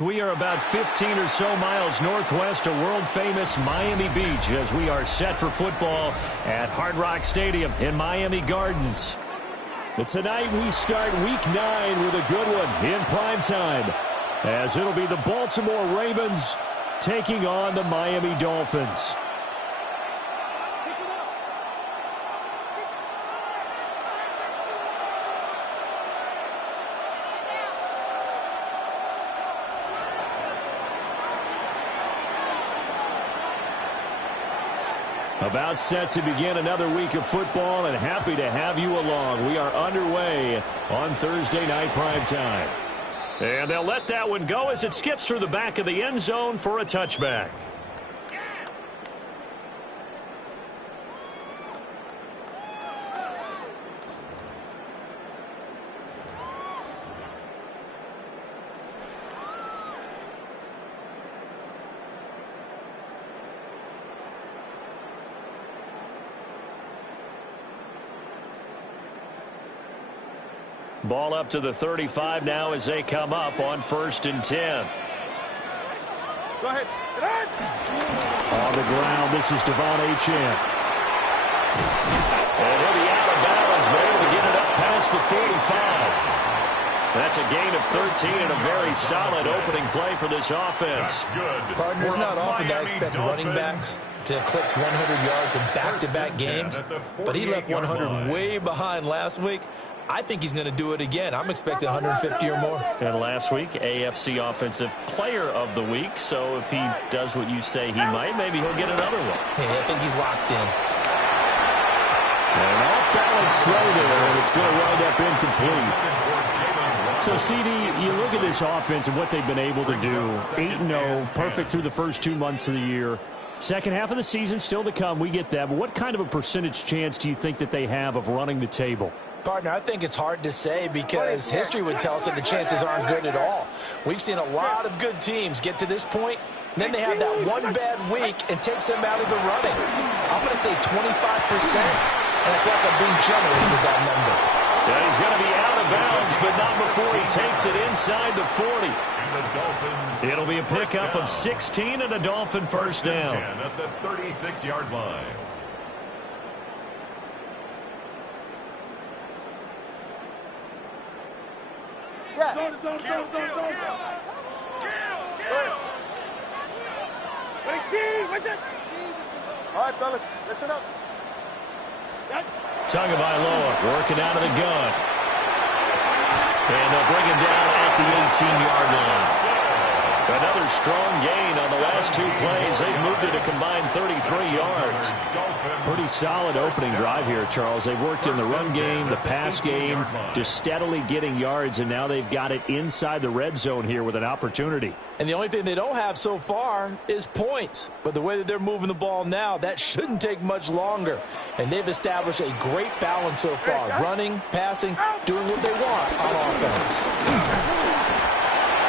We are about 15 or so miles northwest of world-famous Miami Beach as we are set for football at Hard Rock Stadium in Miami Gardens. But tonight we start Week 9 with a good one in prime time, as it'll be the Baltimore Ravens taking on the Miami Dolphins. About set to begin another week of football, and happy to have you along. We are underway on Thursday night primetime. And they'll let that one go as it skips through the back of the end zone for a touchback. Ball up to the 35 now as they come up on 1st and 10. Go ahead. On the ground, this is Devon Achane. And he'll be out of bounds, but able to get it up past the 45. That's a gain of 13 and a very solid opening play for this offense. Partner, it's not often that I expect running backs to eclipse 100 yards in back-to-back games, but he left 100 way behind last week. I think he's going to do it again. I'm expecting 150 or more. And last week, AFC Offensive Player of the Week. So if he does what you say he might, maybe he'll get another one. Hey, I think he's locked in. An off-balance throw there, and it's going to wind up incomplete. So, CD, you look at this offense and what they've been able to do. 8-0, perfect through the first 2 months of the year. Second half of the season still to come. We get that. But what kind of a percentage chance do you think that they have of running the table? Partner, I think it's hard to say because history would tell us that the chances aren't good at all. We've seen a lot of good teams get to this point, and then they have that one bad week and takes them out of the running. I'm going to say 25%, and I feel like I'm being generous with that number. Yeah, he's going to be out of bounds, but not before he takes it inside the 40. It'll be a pickup of 16 and a Dolphin first down. At the 36-yard line. Yeah. All right, fellas, listen up. Tagovailoa working out of the gun. And they'll bring him down at the 18-yard line. Another strong gain on the last 2 plays. They've moved it a combined 33 yards. Pretty solid opening drive here, Charles. They've worked in the run game, the pass game, just steadily getting yards, and now they've got it inside the red zone here with an opportunity. And the only thing they don't have so far is points. But the way that they're moving the ball now, that shouldn't take much longer. And they've established a great balance so far. Running, passing, doing what they want on offense.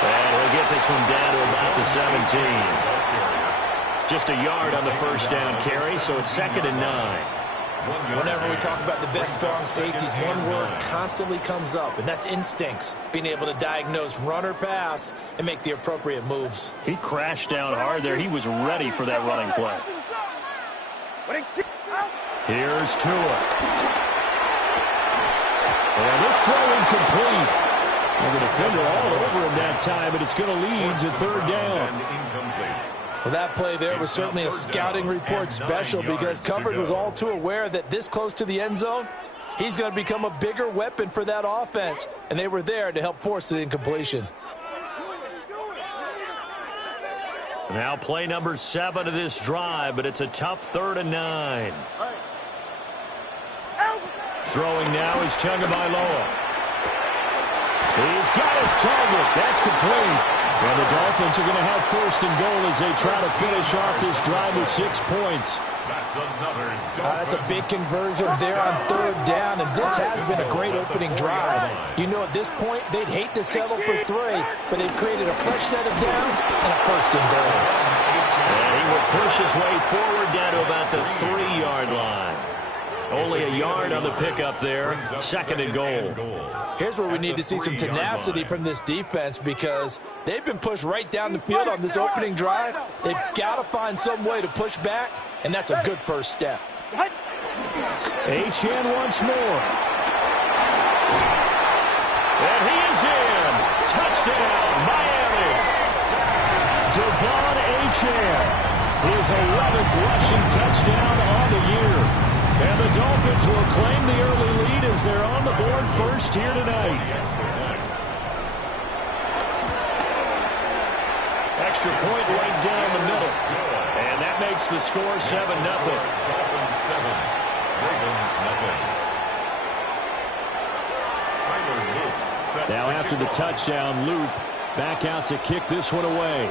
And he'll get this one down to about the 17. Just a yard on the first down carry, so it's 2nd and 9. Whenever we talk about the best strong safeties, one word constantly comes up, and that's instincts. Being able to diagnose run or pass and make the appropriate moves. He crashed down hard there. He was ready for that running play. Here's Tua. And this throw incomplete. And the defender all over him that time, and it's going to lead to 3rd down. Well, that play there was certainly a scouting report special because coverage was all too aware that this close to the end zone, he's going to become a bigger weapon for that offense, and they were there to help force the incompletion. Now play number 7 of this drive, but it's a tough 3rd and 9. Throwing now is Tagovailoa. He's got his target. That's complete. And the Dolphins are going to have 1st and goal as they try to finish off this drive with 6 points. That's a big conversion there on 3rd down, and this has been a great opening drive. You know, at this point, they'd hate to settle for 3, but they've created a fresh set of downs and a 1st and goal. And he will push his way forward down to about the 3-yard line. Only a yard on the pickup there. Second and goal. Here's where we need to see some tenacity from this defense because they've been pushed right down the field on this opening drive. They've got to find some way to push back, and that's a good first step. Achane once more. And he is in. Touchdown, Miami. Devon Achane. His 11th rushing touchdown on the year. And the Dolphins will claim the early lead as they're on the board first here tonight. Extra point right down the middle. And that makes the score 7-0. Dolphins 7, Ravens nothing. Now after the touchdown, Loop back out to kick this one away.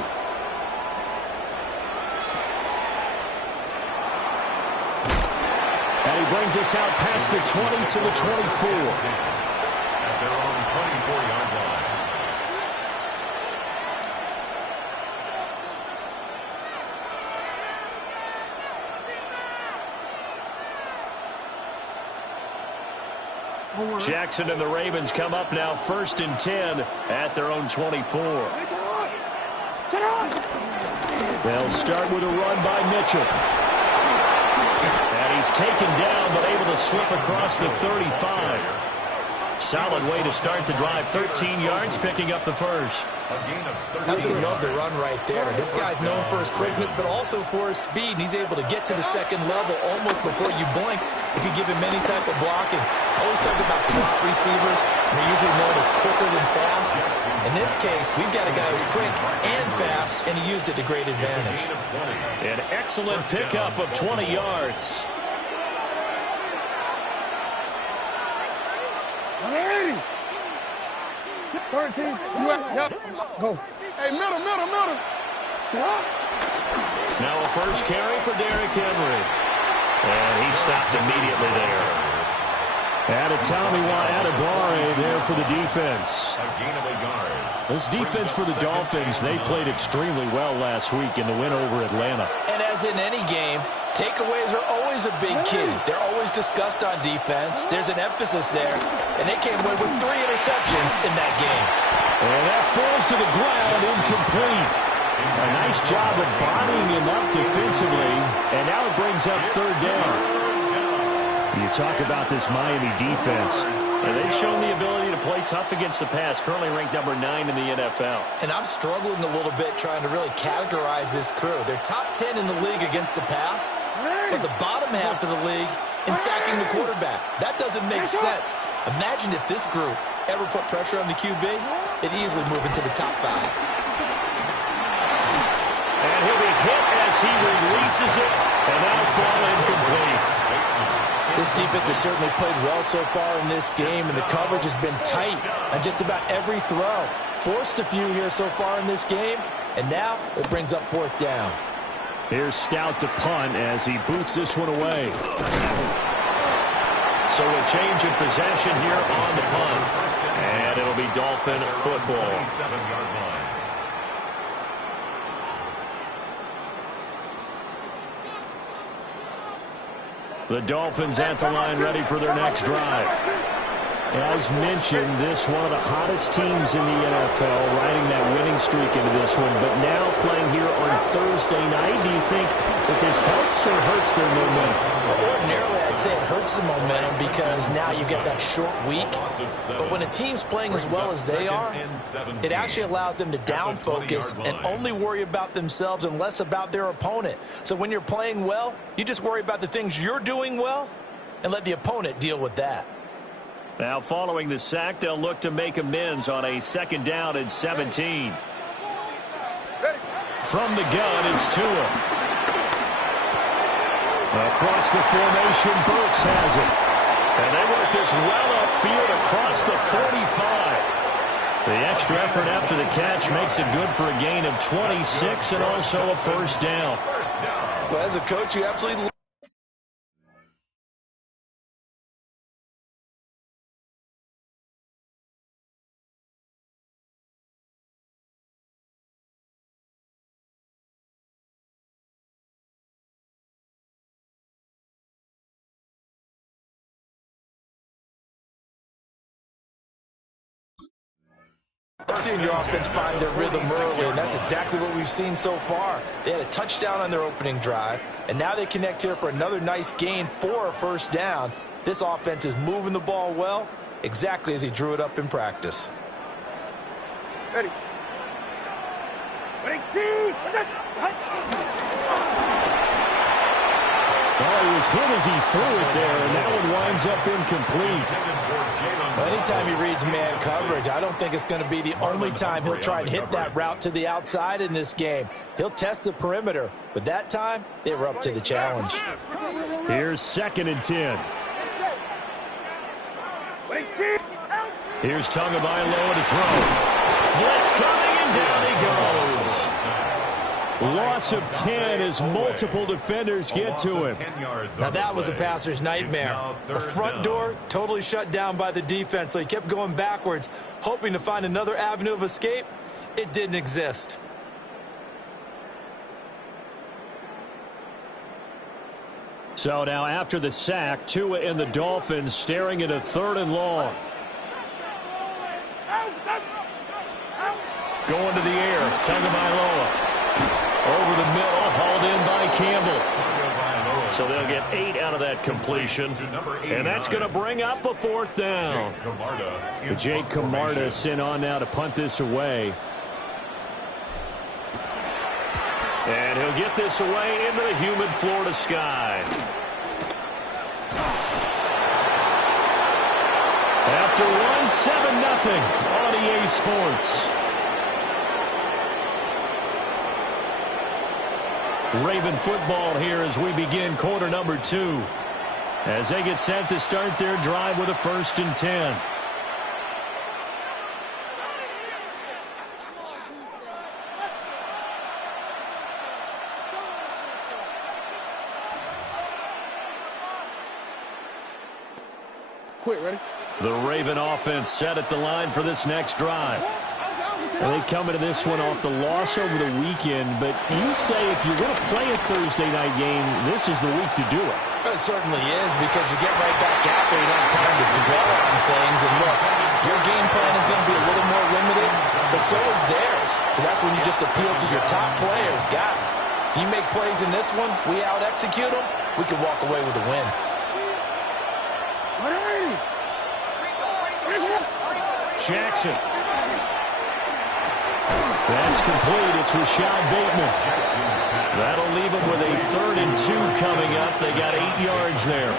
And he brings us out past the 20 to the 24. At their own 24-yard line. Jackson and the Ravens come up now first and 10 at their own 24. They'll start with a run by Mitchell. And he's taken down but able to slip across the 35. Solid way to start the drive. 13 yards, picking up the first. Absolutely love the run right there. This guy's known for his quickness, but also for his speed. And he's able to get to the second level almost before you blink if you give him any type of blocking. I always talk about slot receivers. They're usually known as quicker than fast. In this case, we've got a guy who's quick and fast, and he used it to great advantage. An excellent pickup of 20 yards. 13. Yep. Go. Hey, middle. Now a first carry for Derrick Henry. And he stopped immediately there. Adetomiwa Adebawore there for the defense. A gain of a yard. This defense for the Dolphins, they played extremely well last week in the win over Atlanta. And as in any game, takeaways are always a big key. They're always discussed on defense. There's an emphasis there, and they came away with 3 interceptions in that game. And that falls to the ground, incomplete. A nice job of bodying him up defensively, and now it brings up third down. You talk about this Miami defense, and they've shown the ability to play tough against the pass, currently ranked number 9 in the NFL. And I'm struggling a little bit trying to really categorize this crew. They're top 10 in the league against the pass, but the bottom half of the league in sacking the quarterback. That doesn't make sense. Imagine if this group ever put pressure on the QB, they'd easily move into the top 5. And he'll be hit as he releases it, and that'll fall incomplete. This defense has certainly played well so far in this game, and the coverage has been tight on just about every throw. Forced a few here so far in this game, and now it brings up fourth down. Here's Stout to punt as he boots this one away. So a change of possession here on the punt, and it'll be Dolphin football. 27-yard line. The Dolphins at the line ready for their next drive. As mentioned, this one of the hottest teams in the NFL, riding that winning streak into this one, but now playing here on Thursday night. Do you think that this helps or hurts their momentum? Well, ordinarily, I'd say it hurts the momentum because now you get that short week. But when a team's playing as well as they are, it actually allows them to down focus and only worry about themselves and less about their opponent. So when you're playing well, you just worry about the things you're doing well and let the opponent deal with that. Now, following the sack, they'll look to make amends on a second down and 17. From the gun, it's Tua. Across the formation, Burks has it. And they work this well upfield across the 45. The extra effort after the catch makes it good for a gain of 26 and also a first down. Well, as a coach, you absolutely Seeing your offense find their rhythm early, and that's exactly what we've seen so far. They had a touchdown on their opening drive, and now they connect here for another nice gain for a first down. This offense is moving the ball well, exactly as he drew it up in practice. Ready. Ready, two. Oh, he was hit as he threw it there, and that one winds up incomplete. Well, anytime he reads man coverage, I don't think it's going to be the only time he'll try and hit that route to the outside in this game. He'll test the perimeter, but that time, they were up to the challenge. Here's 2nd and 10. Here's Tagovailoa to throw. Blitz coming, and down he goes. Loss of 10 as multiple defenders get to him. Now that was a passer's nightmare. The front door totally shut down by the defense, so he kept going backwards, hoping to find another avenue of escape. It didn't exist. So now after the sack, Tua and the Dolphins staring at a 3rd and long. Going to the air, Tagovailoa. Over the middle, hauled in by Campbell. So they'll get 8 out of that completion. And that's going to bring up a 4th down. Jake Camarda sent on now to punt this away. And he'll get this away into the humid Florida sky. After one, 7-0 on EA Sports. Raven football here as we begin quarter number 2. As they get set to start their drive with a 1st and 10. Quick, ready? The Raven offense set at the line for this next drive. And they come into this one off the loss over the weekend, but you say if you're going to play a Thursday night game, this is the week to do it. It certainly is, because you get right back out there. You don't have time to dwell on things. And look, your game plan is going to be a little more limited, but so is theirs. So that's when you just appeal to your top players. Guys, you make plays in this one, we out-execute them, we can walk away with a win. Jackson. That's complete. It's Rashad Bateman. That'll leave them with a 3rd and 2 coming up. They got 8 yards there.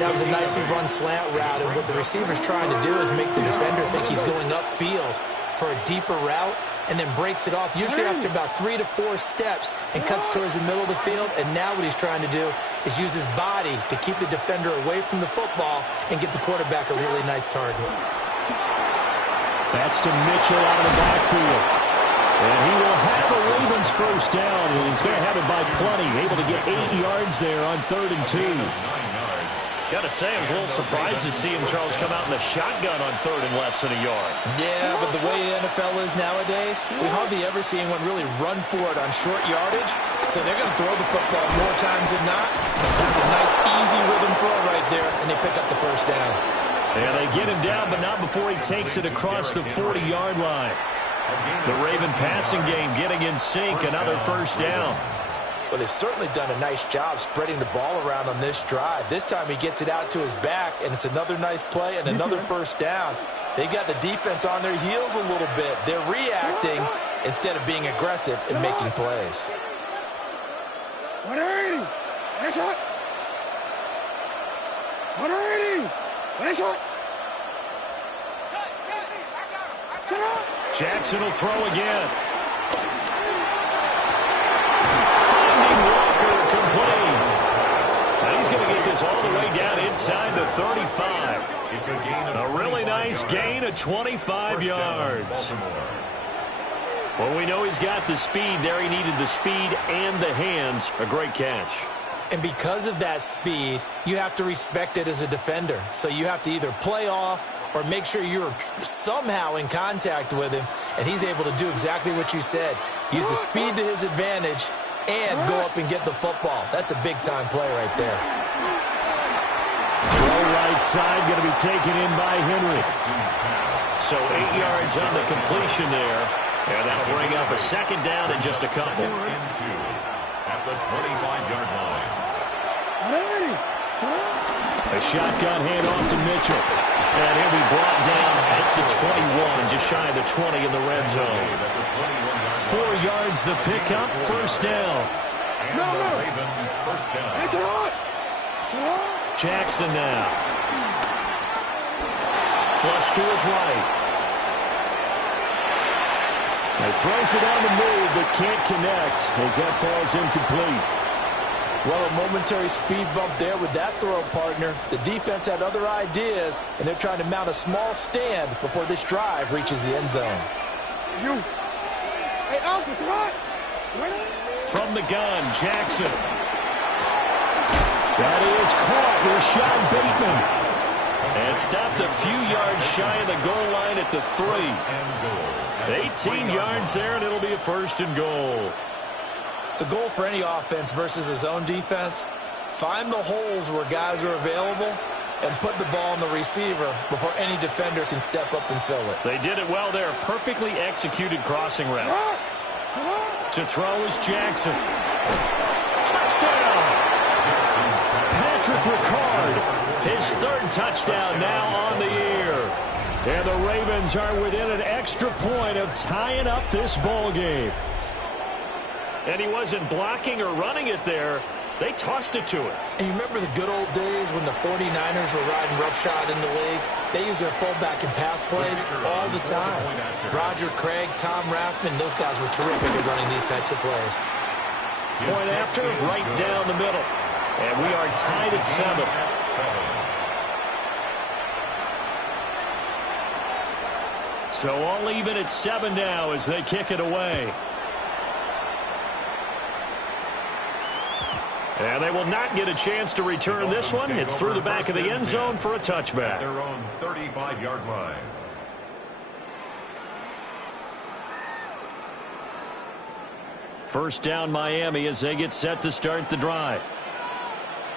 That was a nicely run slant route, and what the receiver's trying to do is make the defender think he's going upfield for a deeper route, and then breaks it off, usually after about 3 to 4 steps, and cuts towards the middle of the field. And now what he's trying to do is use his body to keep the defender away from the football and give the quarterback a really nice target. That's to Mitchell out of the backfield. And he will have the Ravens 1st down, and he's going to have it by plenty. Able to get 8 yards there on 3rd and 2. Got to say, I was a little surprised to see Charles come out in the shotgun on 3rd and less than a yard. Yeah, but the way the NFL is nowadays, we hardly ever see anyone really run for it on short yardage. So they're going to throw the football more times than not. That's a nice, easy rhythm throw right there, and they pick up the 1st down. And they get him down, but not before he takes it across the 40-yard line. The Raven passing game getting in sync, another 1st down. Well, they've certainly done a nice job spreading the ball around on this drive. This time he gets it out to his back, and it's another nice play and another 1st down. They got the defense on their heels a little bit. They're reacting instead of being aggressive and making plays. 180. Nice shot. 180. Nice shot. Jackson will throw again. Finding Walker complete. Now he's going to get this all the way down inside the 35. It's a gain of a really nice gain of 25 yards. Well, we know he's got the speed there. He needed the speed and the hands. A great catch. And because of that speed, you have to respect it as a defender. So you have to either play off or make sure you're somehow in contact with him, and he's able to do exactly what you said. Use the speed to his advantage and go up and get the football. That's a big-time play right there. Throw right side, going to be taken in by Henry. So 8 yards on the completion there. And that'll bring up a second down in just a couple. At the 25-yard line. A shotgun handoff to Mitchell. And he'll be brought down at the 21, just shy of the 20 in the red zone. 4 yards the pickup, first down. First down. Jackson now. Flush to his right. He throws it on the move, but can't connect as that falls incomplete. Well, a momentary speed bump there with that throw, partner. The defense had other ideas, and they're trying to mount a small stand before this drive reaches the end zone. Hey, Alpha, what? From the gun, Jackson. That is caught. Rashad Bateman. And stopped a few yards shy of the goal line at the 3. 18 yards there, and it'll be a first and goal. The goal for any offense versus his own defense, find the holes where guys are available and put the ball on the receiver before any defender can step up and fill it. They did it well there. Perfectly executed crossing route. To throw is Jackson. Touchdown! Patrick Ricard, his third touchdown now on the year. And the Ravens are within an extra point of tying up this ball game. And he wasn't blocking or running it there. They tossed it to him. And you remember the good old days when the 49ers were riding roughshod in the league? They used their fullback and pass plays all the time. Roger Craig, Tom Rathman, those guys were terrific at running these types of plays. Point after, right down the middle. And we are tied at 7. So all even at 7 now as they kick it away. And they will not get a chance to return this one. It's through the back of the end zone for a touchback. Their own 35-yard line. First down Miami as they get set to start the drive.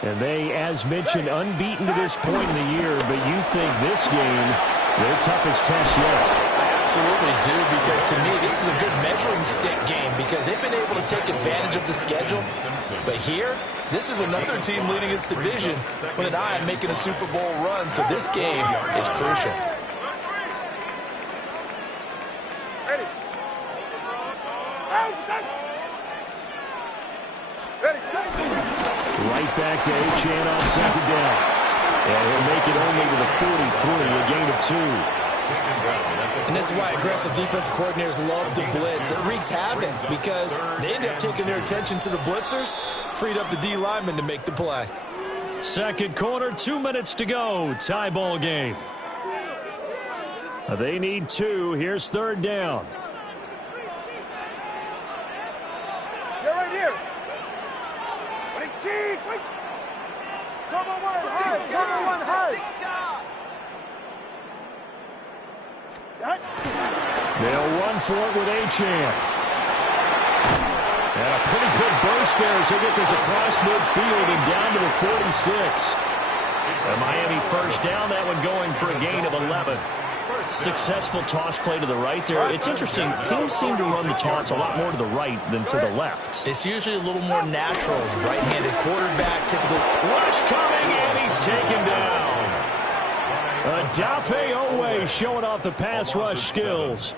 And they, as mentioned, unbeaten to this point in the year, but you think this game, their toughest test yet. I absolutely do, because to me, this is a good measuring stick game because they've been able to take advantage of the schedule. But here, this is another team leading its division with an eye on making a Super Bowl run, so this game is crucial. Right back to Achane on second down. And he'll make it only to the 43, a gain of 2. And this is why aggressive defense coordinators love to blitz. It wreaks havoc because they end up taking their attention to the blitzers, freed up the D lineman to make the play. Second quarter, 2 minutes to go. Tie ball game. They need 2. Here's third down. You're right here. Wait. Turbo 1 high. Turbo 1 high. They'll run for it with Achane. And a pretty good burst there as they get this across midfield and down to the 46. A Miami first down, that one going for a gain of 11. Successful toss play to the right there. It's interesting. Teams seem to run the toss a lot more to the right than to the left. It's usually a little more natural. Right-handed quarterback typically. Rush coming, and he's taken down. Dafe Owe showing off the pass rush skills.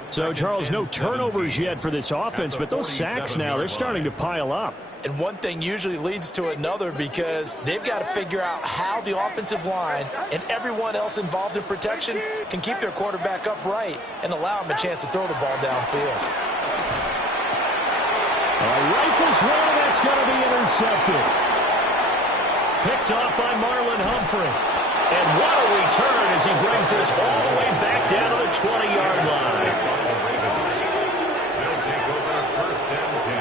So, Charles, no turnovers yet for this offense, but those sacks now, they're starting to pile up. And one thing usually leads to another because they've got to figure out how the offensive line and everyone else involved in protection can keep their quarterback upright and allow him a chance to throw the ball downfield. Rifles one, and that's going to be intercepted. Picked off by Marlon Humphrey. And what a return as he brings this all the way back down to the 20-yard line.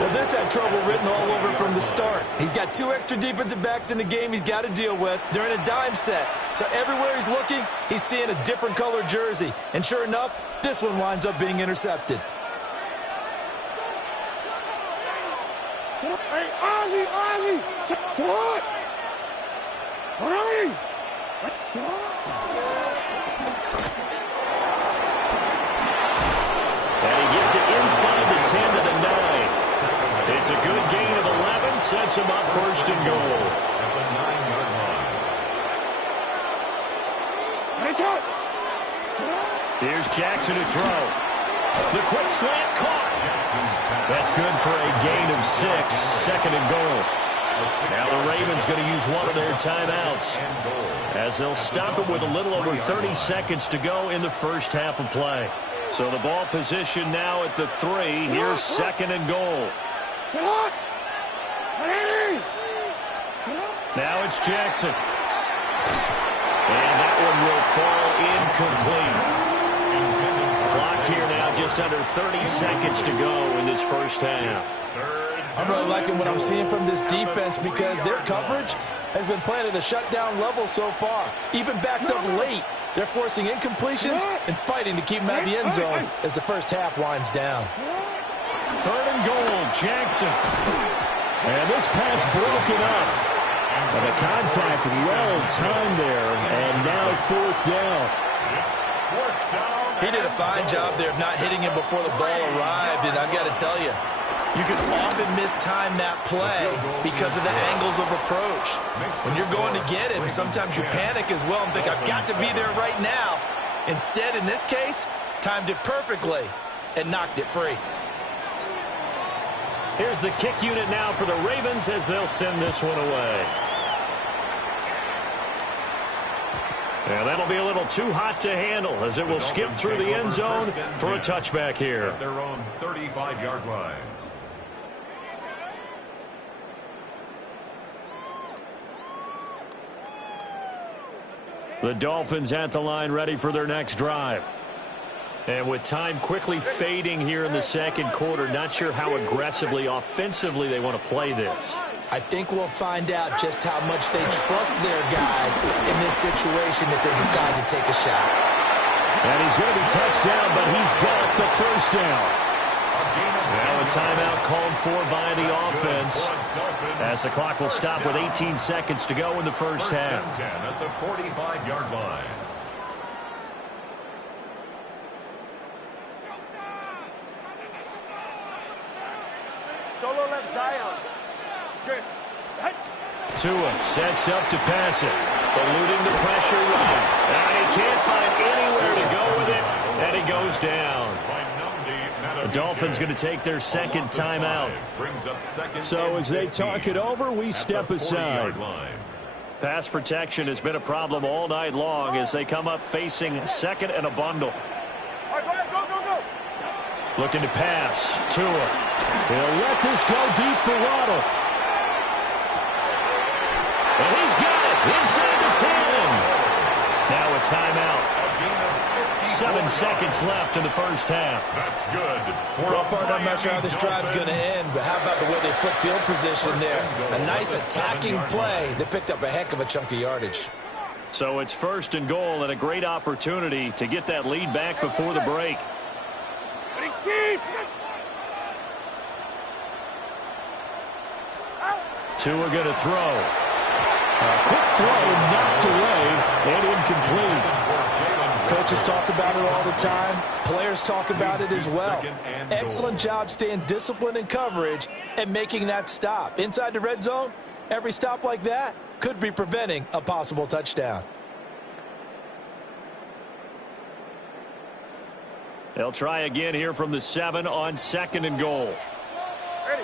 Well, this had trouble written all over from the start. He's got 2 extra defensive backs in the game he's got to deal with. They're in a dime set. So everywhere he's looking, he's seeing a different color jersey. And sure enough, this one winds up being intercepted. Hey, Ozzy! What? All right. inside the 10 to the 9. It's a good gain of 11, sets him up first and goal. At the 9-yard line. Here's Jackson to throw. The quick slant caught. That's good for a gain of 6, second and goal. Now the Ravens going to use one of their timeouts as they'll stop it with a little over 30 seconds to go in the first half of play. So the ball position now at the 3. Here's second and goal. Now it's Jackson. And that one will fall incomplete. Clock here now just under 30 seconds to go in this first half. I'm really liking what I'm seeing from this defense because their coverage has been playing at a shutdown level so far. Even backed up late, they're forcing incompletions and fighting to keep them out of the end zone as the first half winds down. Third and goal, Jackson. And this pass broken up. And the contact well timed there, and now fourth down. He did a fine job there of not hitting him before the ball arrived, and I've got to tell you, you can often mistime that play because of the angles of approach. When you're going to get him, sometimes you panic as well and think, I've got to be there right now. Instead, in this case, timed it perfectly and knocked it free. Here's the kick unit now for the Ravens as they'll send this one away. And that'll be a little too hot to handle as it will skip through the end zone for a touchback here. At their own 35-yard line. The Dolphins at the line ready for their next drive. And with time quickly fading here in the second quarter, not sure how aggressively, offensively they want to play this. I think we'll find out just how much they trust their guys in this situation if they decide to take a shot. And he's going to be touched down, but he's got the first down. Now a timeout called for by the offense as the clock will stop with 18 seconds to go in the first half. First and 10 at the 45-yard line. Solo left Zion. Tua sets up to pass it, eluding the pressure run. And he can't find anywhere to go with it, and he goes down. The Dolphins going to take their second timeout. So as they talk it over, we step aside. Pass protection has been a problem all night long as they come up facing second and a bundle. Looking to pass. Tua. He'll let this go deep for Waddle. And he's got it inside the 10. Now a timeout. 7 seconds left in the first half. That's good. Well, partner, I'm not sure how this drive's going to end, but how about the way they flip field position there? A nice attacking play that picked up a heck of a chunk of yardage. So it's first and goal and a great opportunity to get that lead back before the break. Tua going to throw. A quick throw knocked away and incomplete. Coaches talk about it all the time. Players talk about it as well. Excellent job staying disciplined in coverage and making that stop. Inside the red zone, every stop like that could be preventing a possible touchdown. They'll try again here from the 7 on second and goal. Ready.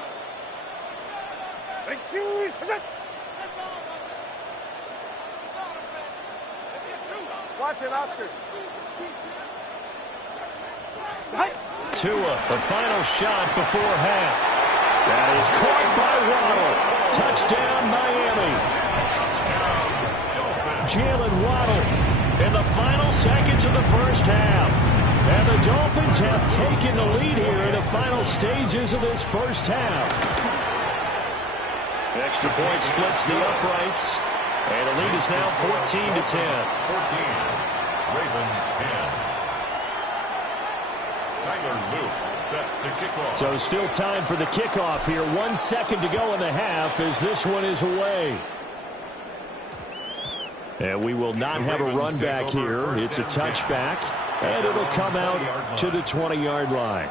Watch it, Oscar. Tua, the final shot before half. That is caught by Waddle. Touchdown, Miami. Jalen Waddle in the final seconds of the first half. And the Dolphins have taken the lead here in the final stages of this first half. Extra point splits the uprights. And the lead is now 14 to 10. 14. Ravens 10. Tyler Luke set to kick off. So still time for the kickoff here. 1 second to go in the half as this one is away. And we will not have a run back here. It's a touchback. And it'll come out to the 20-yard line.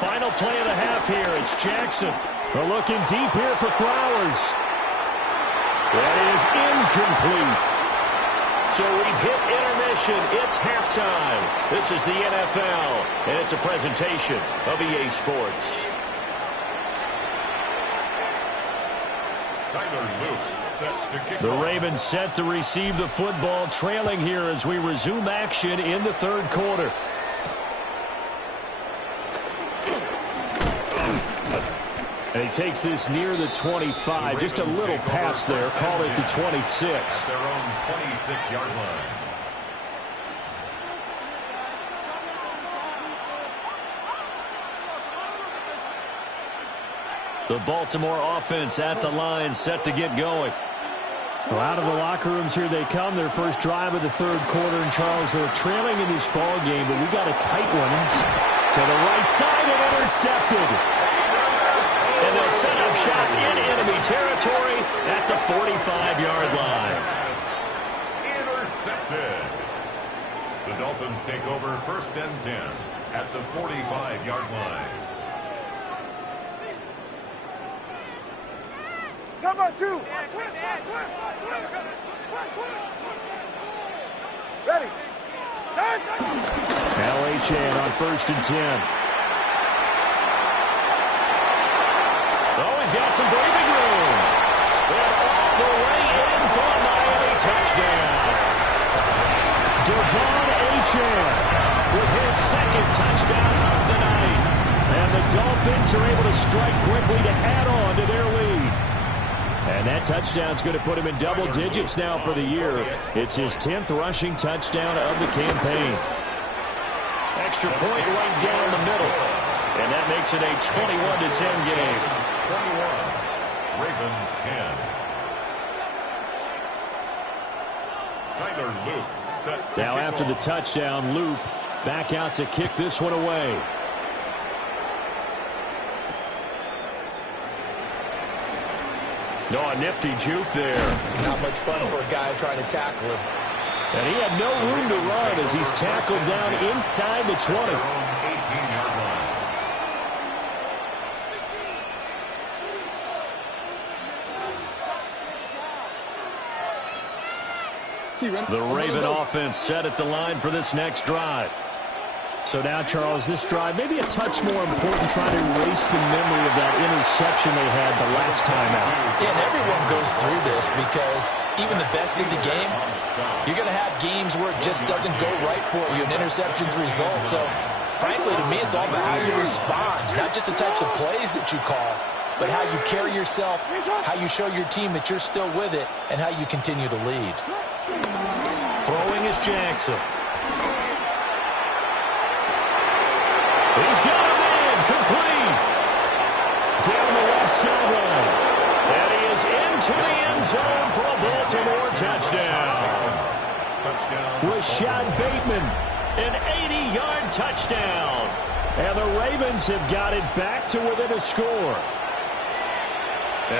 Final play of the half here. It's Jackson. They're looking deep here for Flowers. That is incomplete. So we've hit intermission. It's halftime. This is the NFL, and it's a presentation of EA Sports. Tyler Luke set to kick The off. Ravens set to receive the football, trailing here as we resume action in the third quarter. And he takes this near the 25. Just a little pass there. Call it the 26. Their own 26-yard line. The Baltimore offense at the line, set to get going. Well, out of the locker rooms here they come. Their first drive of the third quarter. And Charles, they're trailing in this ball game, but we got a tight one. To the right side and intercepted. And they'll set up shop in enemy territory at the 45-yard line. Intercepted. The Dolphins take over 1st and 10 at the 45-yard line. Number 2. Ready. Now H.A. on 1st and 10. Oh, he's got some breathing room. And all the way in for a Miami touchdown. Devon Achane with his second touchdown of the night. And the Dolphins are able to strike quickly to add on to their lead. And that touchdown's going to put him in double digits now for the year. It's his 10th rushing touchdown of the campaign. Extra point right down the middle. And that makes it a 21-10 game. 21. Ravens 10. Tyler Luke set to Now kick after the off. touchdown, Loop back out to kick this one away. No, a nifty juke there. Not much fun for a guy trying to tackle him. And he had no room to run as he's tackled down inside the 20. Their own 18-yard line. The Raven offense set at the line for this next drive. So now, Charles, this drive may be a touch more important trying to erase the memory of that interception they had the last time out. Yeah, and everyone goes through this because even the best in the game, you're going to have games where it just doesn't go right for you and interceptions result. So, frankly, to me, it's all about how you respond, not just the types of plays that you call, but how you carry yourself, how you show your team that you're still with it, and how you continue to lead. Throwing is Jackson. He's got him in, complete. Down the left sideline. And he is into the end zone for a Baltimore touchdown. Rashad Bateman, an 80-yard touchdown. And the Ravens have got it back to within a score.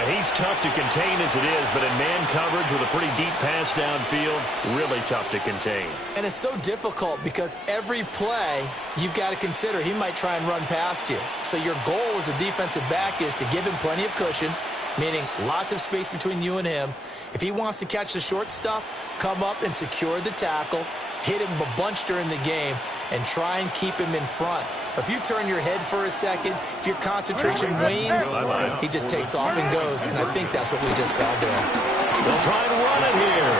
He's tough to contain as it is, but in man coverage with a pretty deep pass downfield, really tough to contain. And it's so difficult because every play you've got to consider he might try and run past you. So your goal as a defensive back is to give him plenty of cushion, meaning lots of space between you and him. If he wants to catch the short stuff, come up and secure the tackle, hit him a bunch during the game, and try and keep him in front. But if you turn your head for a second, if your concentration wanes, he just takes off and goes. And I think that's what we just saw there. They'll try and run it here.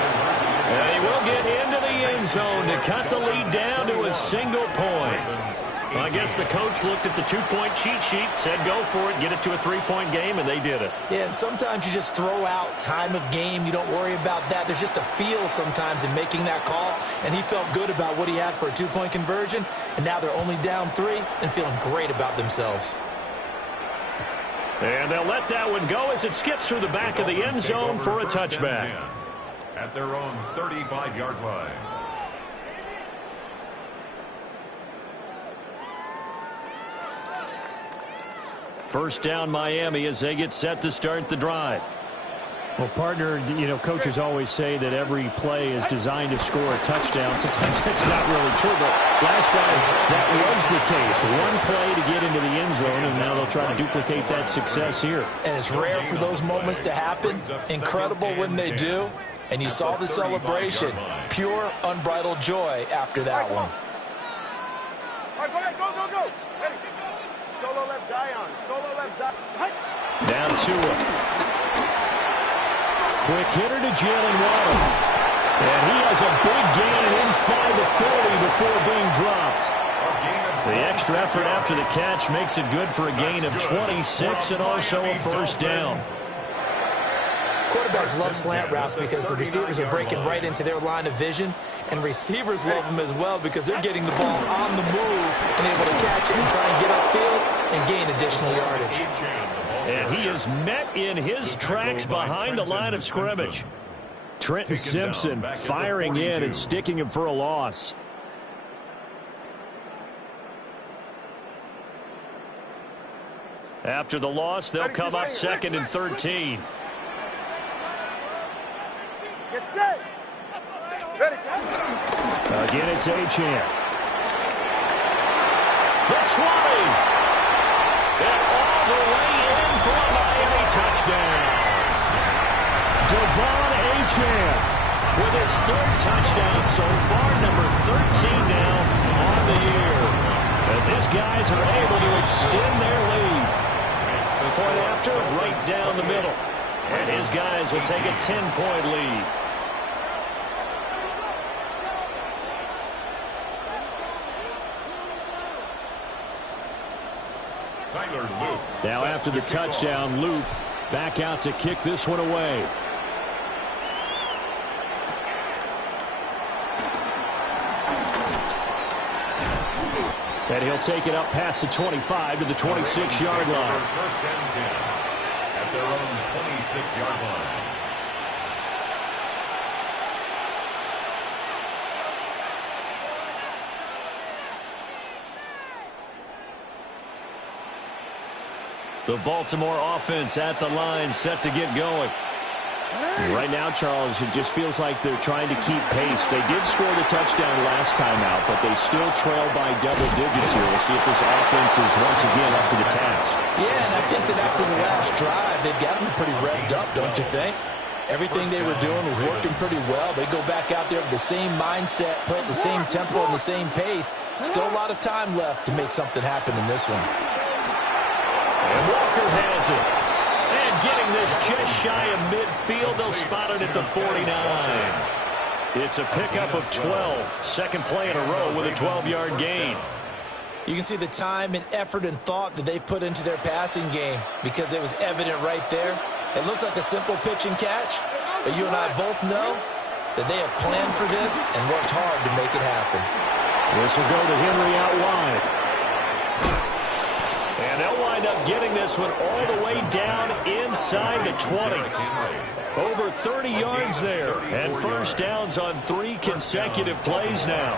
And he will get into the end zone to cut the lead down to a single point. Well, I guess the coach looked at the two-point cheat sheet, said go for it, get it to a three-point game, and they did it. Yeah, and sometimes you just throw out time of game. You don't worry about that. There's just a feel sometimes in making that call, and he felt good about what he had for a two-point conversion, and now they're only down 3 and feeling great about themselves. And they'll let that one go as it skips through the back of the end zone for a touchback. At their own 35-yard line. First down Miami as they get set to start the drive. Well, partner, you know, coaches always say that every play is designed to score a touchdown. Sometimes that's not really true, but last time that was the case. One play to get into the end zone, and now they'll try to duplicate that success here. And it's rare for those moments to happen. Incredible when they do. And you saw the celebration. Pure, unbridled joy after that one. All right, go. Ready. Solo left Zion. Solo left Zion. Down to it. Quick hitter to Jalen Waddle. And he has a big gain inside the 40 before being dropped. The extra effort after the catch makes it good for a gain of 26 and also a first down. Quarterbacks love slant routes because the receivers are breaking right into their line of vision, and receivers love them as well because they're getting the ball on the move and able to catch it and try and get upfield and gain additional yardage. And he is met in his tracks behind the line of scrimmage. Trenton Simpson firing in and sticking him for a loss. After the loss, they'll come up 2nd and 13. Get set. Ready, Again, it's Achane. The 20. And all the way in for a Miami touchdown. Devon Achane with his 3rd touchdown so far, number 13 now on the year. As his guys are able to extend their lead. Point after, right down the middle. And his guys will take a 10-point lead. Now after the touchdown, Luke back out to kick this one away. And he'll take it up past the 25 to the 26-yard line. First and 10 at their own 26-yard line. The Baltimore offense at the line, set to get going. Right now, Charles, it just feels like they're trying to keep pace. They did score the touchdown last time out, but they still trail by double digits here. We'll see if this offense is once again up to the task. Yeah, and I think that after the last drive, they've gotten pretty revved up, don't you think? Everything they were doing was working pretty well. They go back out there with the same mindset, play at the same tempo and the same pace. Still a lot of time left to make something happen in this one. And Walker has it. And getting this just shy of midfield, they'll spot it at the 49. It's a pickup of 12. Second play in a row with a 12-yard gain. You can see the time and effort and thought that they've put into their passing game because it was evident right there. It looks like a simple pitch and catch, but you and I both know that they have planned for this and worked hard to make it happen. This will go to Henry out wide. And they'll wind up getting this one all the way down inside the 20. Over 30 yards there. And first downs on 3 consecutive plays now.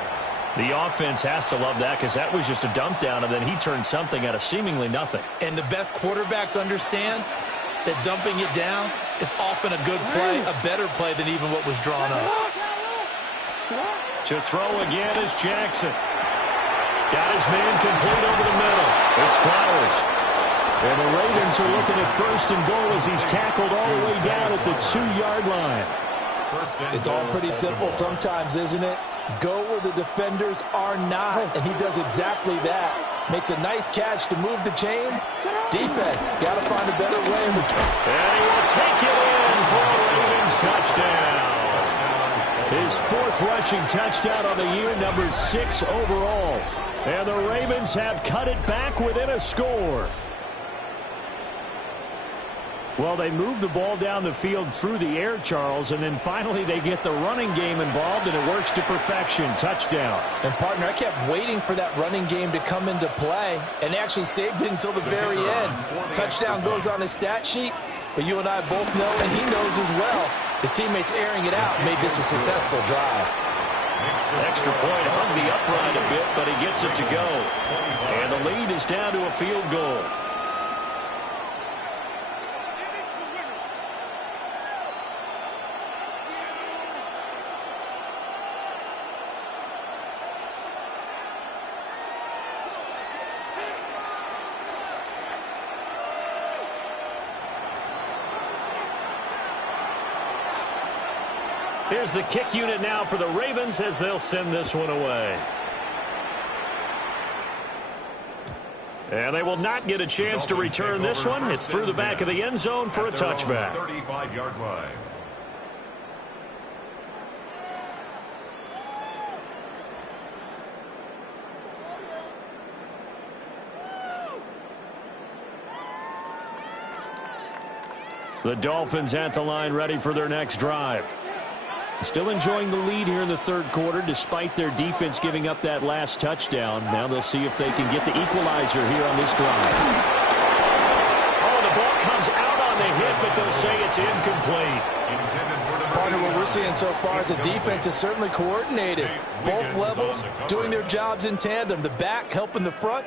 The offense has to love that because that was just a dump down, and then he turned something out of seemingly nothing. And the best quarterbacks understand that dumping it down is often a good play, a better play than even what was drawn up. To throw again is Jackson. Got his man complete over the middle. It's Flowers. And the Ravens are looking at first and goal as he's tackled all the way down at the 2-yard line. It's all pretty simple sometimes, isn't it? Go where the defenders are not, and he does exactly that. Makes a nice catch to move the chains. Defense, got to find a better way. And he will take it in for a Ravens touchdown. His 4th rushing touchdown on the year, number 6 overall. And the Ravens have cut it back within a score. Well, they move the ball down the field through the air, Charles, and then finally they get the running game involved, and it works to perfection. Touchdown. And, partner, I kept waiting for that running game to come into play, and actually saved it until the very end. Touchdown goes on his stat sheet, but you and I both know, and he knows as well, his teammates airing it out made this a successful drive. Extra point hung the upright a bit, but he gets it to go. And the lead is down to a field goal. Here's the kick unit now for the Ravens as they'll send this one away. And they will not get a chance to return this one. It's through the back of the end zone for a touchback. 35-yard line. The Dolphins at the line ready for their next drive. Still enjoying the lead here in the third quarter despite their defense giving up that last touchdown. Now they'll see if they can get the equalizer here on this drive. Oh, the ball comes out on the hit, but they'll say it's incomplete. Partner, what we're seeing so far is the defense is certainly coordinated. Both levels doing their jobs in tandem. The back helping the front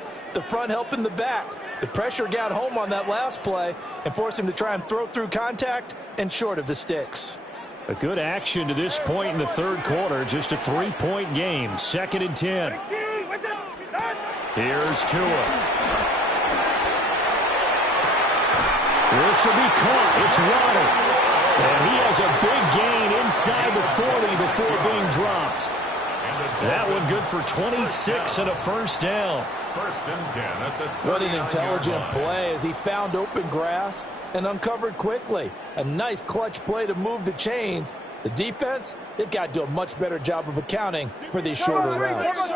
helping the back. The pressure got home on that last play and forced him to try and throw through contact and short of the sticks. A good action to this point in the third quarter. Just a 3-point game. 2nd and 10. Here's Tua. This will be caught. It's Waddle. And he has a big gain inside the 40 before being dropped. That one good for 26 and a first down. 1st and 10 at the 39-yard What an intelligent line. play as he found open grass and uncovered quickly. A nice clutch play to move the chains. The defense, they've got to do a much better job of accounting for these shorter routes.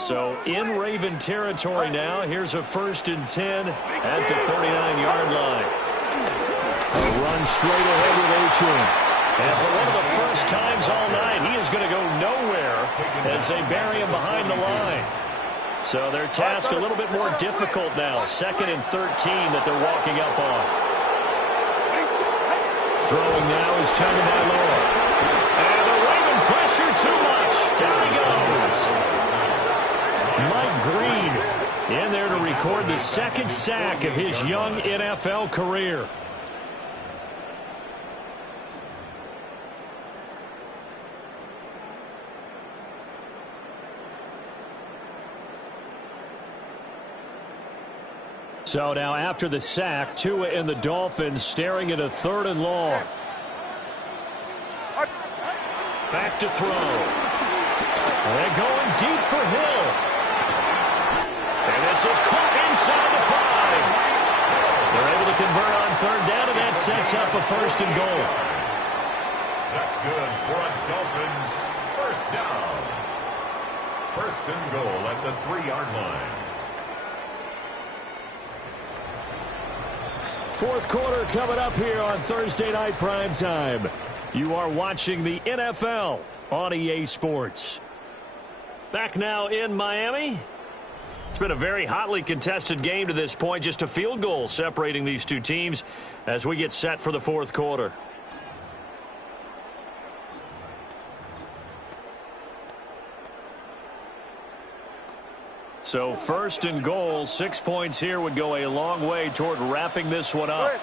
So in Raven territory now. Here's a 1st and 10 at the 39-yard line. A run straight ahead with Achane. And for one of the first times all night, he is going to go nowhere as they bury him behind the line. So their task a little bit more difficult now. 2nd and 13 that they're walking up on. Throwing now is Tagovailoa. And the Raven pressure too much. Down he goes. Mike Green in there to record the 2nd sack of his young NFL career. So now after the sack, Tua and the Dolphins staring at a 3rd and long. Back to throw. They're going deep for Hill. And this is caught inside the 5. They're able to convert on 3rd down, and that sets up a 1st and goal. That's good for a Dolphins 1st down. 1st and goal at the 3-yard line. 4th quarter coming up here on Thursday Night Primetime. You are watching the NFL on EA Sports. Back now in Miami. It's been a very hotly contested game to this point. Just a field goal separating these two teams as we get set for the 4th quarter. So 1st and goal, 6 points here would go a long way toward wrapping this one up. Right.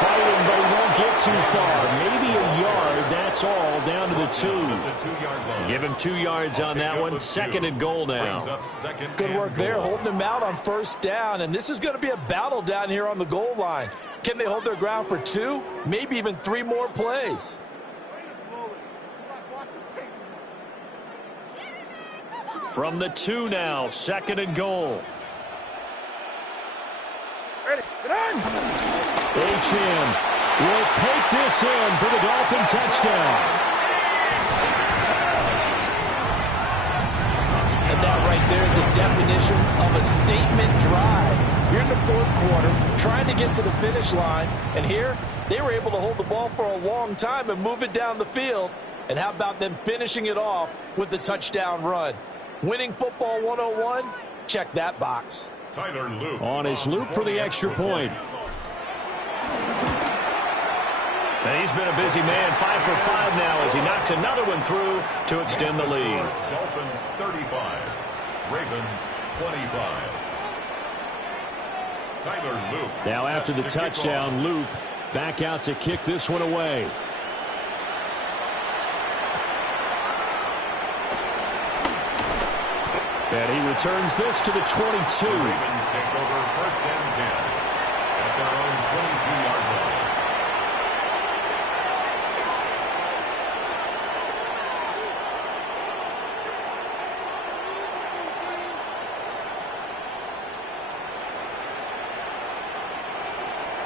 Fighting, but he won't get too far. Maybe a yard, that's all, down to the 2. Give him 2 yards on that one. 2nd and goal now. Good work there, holding him out on 1st down. And this is going to be a battle down here on the goal line. Can they hold their ground for 2, maybe even 3 more plays? From the 2 now, 2nd and goal. Achane will take this in for the Dolphin touchdown. And that right there is a definition of a statement drive. You're in the 4th quarter, trying to get to the finish line, and here they were able to hold the ball for a long time and move it down the field. And how about them finishing it off with the touchdown run? Winning football 101, check that box. Tyler Luke On his loop for the extra point. And he's been a busy man, 5 for 5 now as he knocks another one through to extend the lead. Dolphins 35, Ravens 25. Tyler Luke. Now after the touchdown, Loop back out to kick this one away. And he returns this to the 22. Ravens take over 1st and 10 at their own 22-yard line.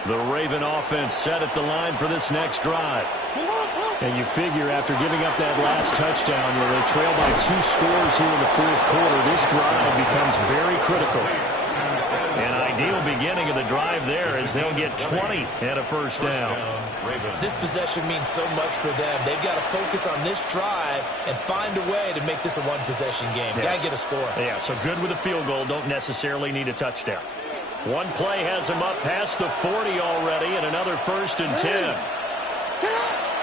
The Raven offense set at the line for this next drive. And you figure after giving up that last touchdown, where they trail by 2 scores here in the fourth quarter, this drive becomes very critical. An ideal beginning of the drive there as they'll get 20 and a first down. This possession means so much for them. They've got to focus on this drive and find a way to make this a one-possession game. Yes. Got to get a score. Yeah, so good with a field goal. Don't necessarily need a touchdown. One play has him up past the 40 already, and another 1st and 10.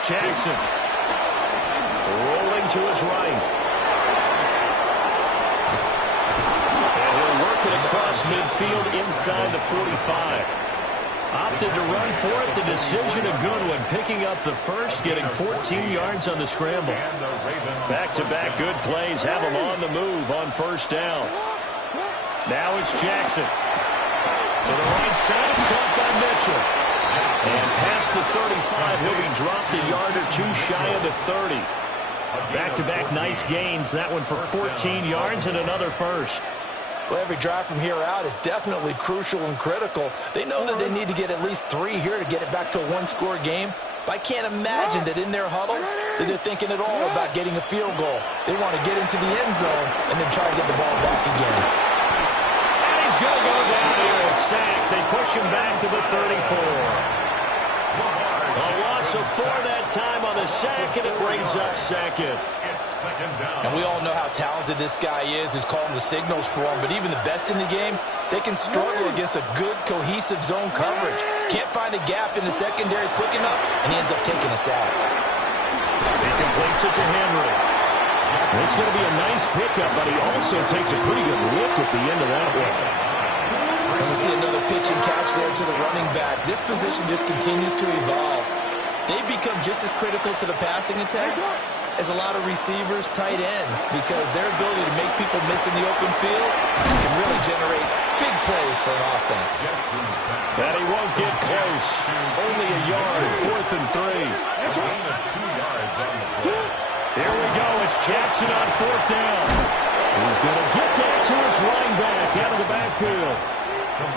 Jackson rolling to his right. And he'll work it across midfield inside the 45. Opted to run for it. The decision a good one. Picking up the first, getting 14 yards on the scramble. Back-to-back good plays have him on the move on first down. Now it's Jackson. To the right side, it's caught by Mitchell. And past the 35, he'll be dropped a yard or 2 shy of the 30. Back-to-back nice gains. That one for 14 yards and another first. Well, every drive from here out is definitely crucial and critical. They know that they need to get at least 3 here to get it back to a one-score game. But I can't imagine that in their huddle that they're thinking at all about getting a field goal. They want to get into the end zone and then try to get the ball back again. And he's going to go down here, a sack. They push him back to the 34. A loss of 4 that time on the sack, and it brings up second. And we all know how talented this guy is, who's calling the signals for him. But even the best in the game, they can struggle against a good, cohesive zone coverage. Can't find a gap in the secondary quick enough, and he ends up taking a sack. He completes it to Henry. It's going to be a nice pickup, but he also takes a pretty good look at the end of that one. And we see another pitch and catch there to the running back. This position just continues to evolve. They become just as critical to the passing attack as a lot of receivers, tight ends, because their ability to make people miss in the open field can really generate big plays for an offense. And he won't get close. Only a yard, 4th and 3. Here we go. It's Jackson on 4th down. He's going to get that to his running back out of the backfield.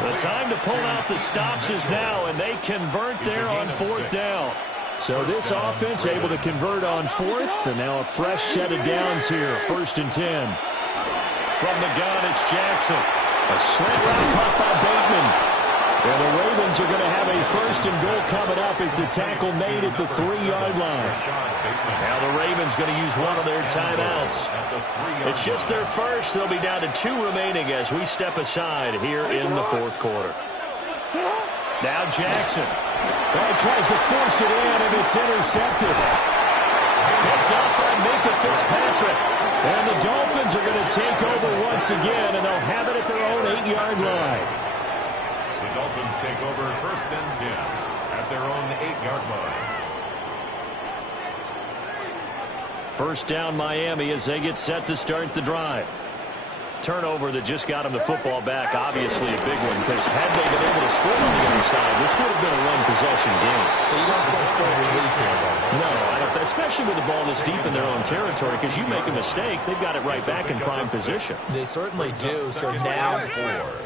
The time to pull out the stops is now, and they convert there on 4th down. So this offense able to convert on 4th, and now a fresh set of downs here, 1st and 10. From the gun, it's Jackson. A slant route caught by Bateman. And the Ravens are going to have a 1st and goal coming up as the tackle made at the 3-yard line. Now the Ravens going to use one of their timeouts. It's just their first. They'll be down to 2 remaining as we step aside here in the 4th quarter. Now Jackson. He tries to force it in, and it's intercepted. Picked up by Minka Fitzpatrick. And the Dolphins are going to take over once again, and they'll have it at their own 8-yard line. The Dolphins take over 1st and 10 at their own 8-yard line. First down Miami as they get set to start the drive. Turnover that just got him the football back, obviously a big one, because had they been able to score on the other side, this would have been a one-possession game. So you don't sense full relief here, though? No, I don't, especially with the ball this deep in their own territory, because you make a mistake, they've got it right back in prime position. They certainly do. So now,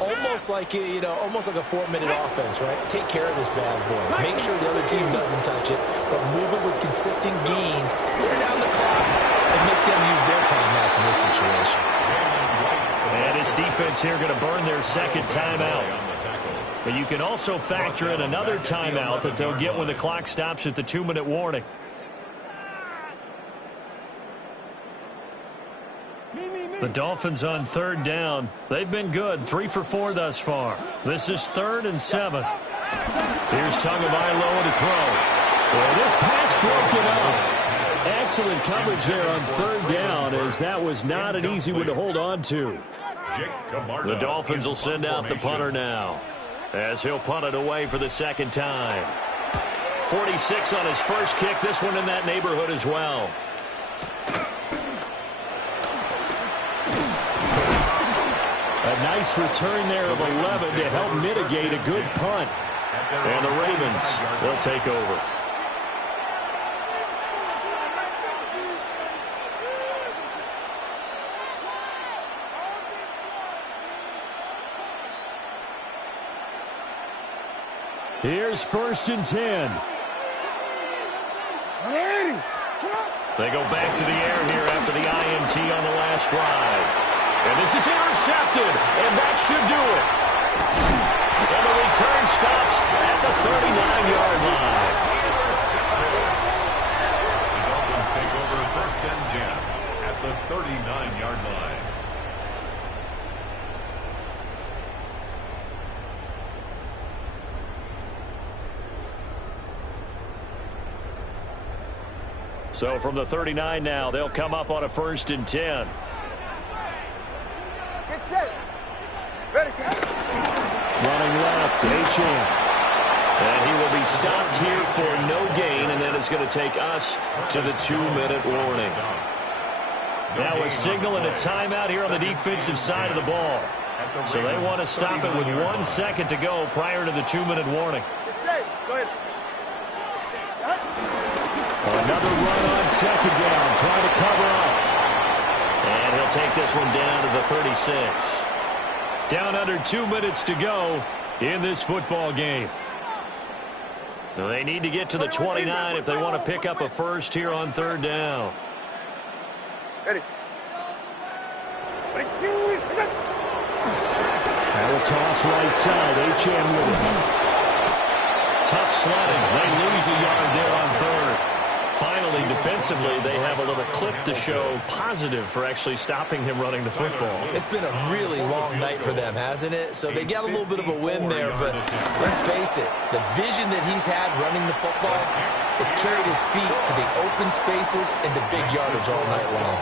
almost like almost like a 4-minute offense, right? Take care of this bad boy. Make sure the other team doesn't touch it, but move it with consistent gains. Wear down the clock and make them use their timeouts in this situation. And his defense here going to burn their 2nd timeout. But you can also factor in another timeout that they'll get when the clock stops at the 2-minute warning. The Dolphins on 3rd down. They've been good, 3 for 4 thus far. This is 3rd and 7. Here's Tagovailoa to throw. Well, this pass broken up. Excellent coverage there on 3rd down, as that was not an easy one to hold on to. The Dolphins will send out the punter now, as he'll punt it away for the 2nd time. 46 on his first kick. This one in that neighborhood as well. A nice return there of 11 to help mitigate a good punt. And the Ravens will take over. Here's 1st and 10. They go back to the air here after the INT on the last drive. And this is intercepted, and that should do it. And the return stops at the 39-yard line. The Dolphins take over 1st and 10 at the 39-yard line. So from the 39 now, they'll come up on a 1st and 10. Get set. Ready, set. Running left, HM. And he will be stopped here for no gain, and then it's going to take us to the 2-minute warning. Now a signal and a timeout here on the defensive side of the ball. So they want to stop it with 1 second to go prior to the 2-minute warning. Get set. Go ahead. Another run on 2nd down, trying to cover up. And he'll take this one down to the 36. Down under 2 minutes to go in this football game. Now they need to get to the 29 if they want to pick up a first here on 3rd down. Ready. That will toss right side. HM with it. Tough sledding. They lose a yard there on 3rd. Finally, defensively, they have a little clip to show positive for actually stopping him running the football. It's been a really long night for them, hasn't it? So they got a little bit of a win there, but let's face it, the vision that he's had running the football has carried his feet to the open spaces and the big yardage all night long.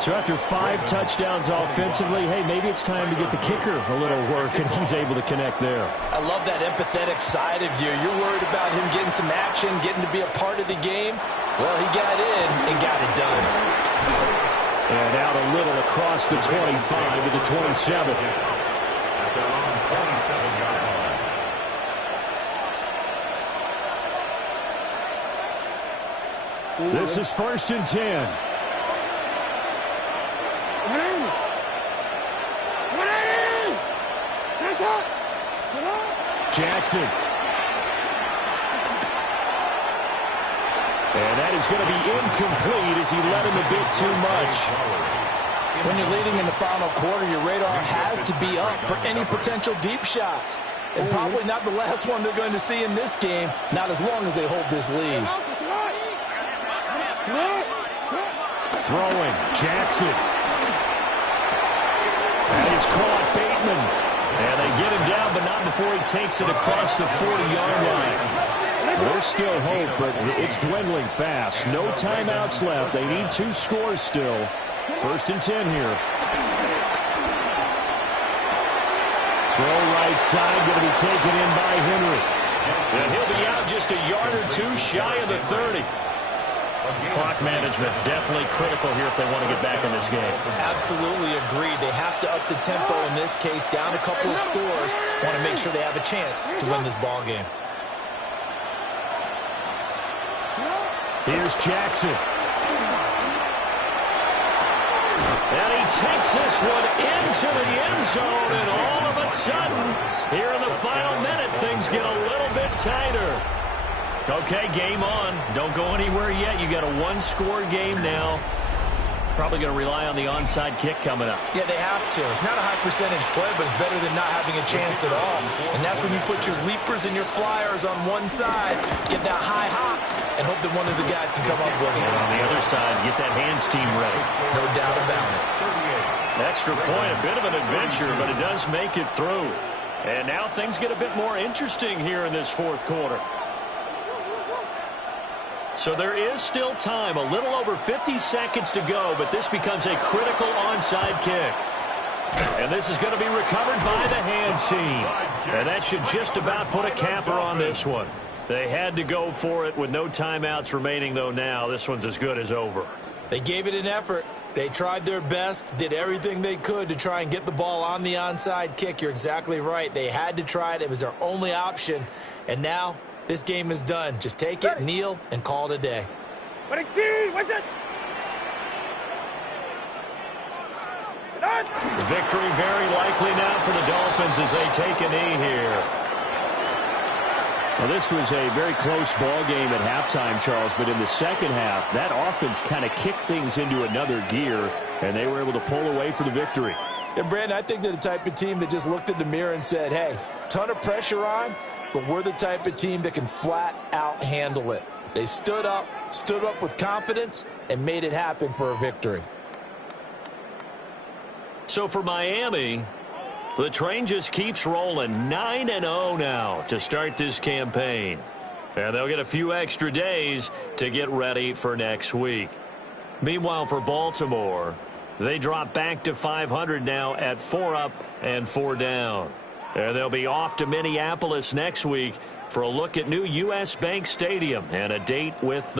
So after 5 touchdowns offensively, hey, maybe it's time to get the kicker a little work, and he's able to connect there. I love that empathetic side of you. You're worried about him getting some action, getting to be a part of the game. Well, he got in and got it done. And out a little across the 25 to the 27. At their own 27-yard line. This is 1st and 10. Jackson. And that is going to be incomplete as he led him a bit too much. When you're leading in the final quarter, your radar has to be up for any potential deep shots. And probably not the last one they're going to see in this game, not as long as they hold this lead. Throwing, Jackson. That is caught, Bateman. And they get him down, but not before he takes it across the 40-yard line. There's still hope, but it's dwindling fast. No timeouts left. They need 2 scores still. 1st and 10 here. Throw right side, going to be taken in by Henry. And he'll be out just a yard or 2 shy of the 30. Clock management definitely critical here if they want to get back in this game. Absolutely agreed. They have to up the tempo in this case, down a couple of scores. Want to make sure they have a chance to win this ball game. Here's Jackson. And he takes this one into the end zone, and all of a sudden, here in the final minute, things get a little bit tighter. Okay, game on. Don't go anywhere yet. You got a 1-score game now. Probably going to rely on the onside kick coming up. Yeah, they have to. It's not a high percentage play, but it's better than not having a chance at all. And that's when you put your leapers and your flyers on one side, get that high hop, and hope that one of the guys can come up with it. And on the other side, get that hands team ready. No doubt about it. Extra point, a bit of an adventure, but it does make it through. And now things get a bit more interesting here in this 4th quarter. So there is still time, a little over 50 seconds to go, but this becomes a critical onside kick. And this is going to be recovered by the hands team. And that should just about put a capper on this one. They had to go for it with no timeouts remaining, though now. This one's as good as over. They gave it an effort. They tried their best, did everything they could to try and get the ball on the onside kick. You're exactly right. They had to try it. It was their only option. And now this game is done. Just take it, kneel, and call it a day. Victory very likely now for the Dolphins as they take a knee here. Well, this was a very close ball game at halftime, Charles, but in the second half, that offense kind of kicked things into another gear, and they were able to pull away for the victory. And, Brandon, I think they're the type of team that just looked in the mirror and said, hey, ton of pressure on, but we're the type of team that can flat out handle it. They stood up with confidence, and made it happen for a victory. So for Miami, the train just keeps rolling. 9-0 now to start this campaign. And they'll get a few extra days to get ready for next week. Meanwhile, for Baltimore, they drop back to 500 now at 4 up and 4 down. And they'll be off to Minneapolis next week for a look at new U.S. Bank Stadium and a date with